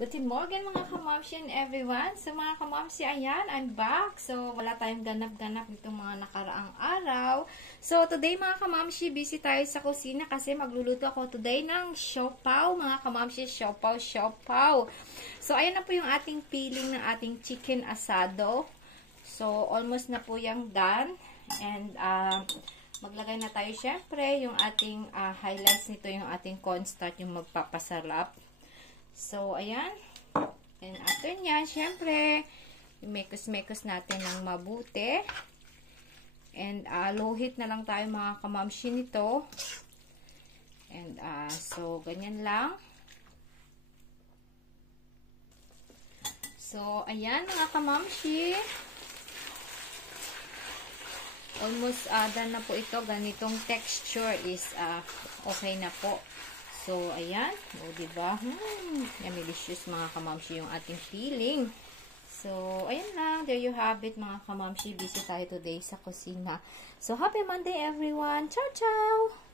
Good morning mga kamamsi and everyone. So mga kamamsi, ayan, I'm back. So wala tayong ganap-ganap itong mga nakaraang araw. So today mga kamamsi, busy tayo sa kusina kasi magluluto ako today ng siopaw. Mga kamamsi, siopaw. So ayan na po yung ating peeling ng ating chicken asado. So almost na po yung done. And maglagay na tayo syempre yung ating highlights nito, yung ating cornstarch, yung magpapasarap. So, ayan. And after nyan, syempre, mekos-mekos natin ng mabuti. And, low heat na lang tayo mga kamamshi nito. And, so, ganyan lang. So, ayan mga kamamshi. Almost done na po ito. Ganitong texture is okay na po. So, ayan. O, diba? Delicious mga kamamshi yung ating feeling. So, ayan lang. There you have it mga kamamshi. Busy tayo today sa kusina. So, happy Monday everyone. Ciao, ciao!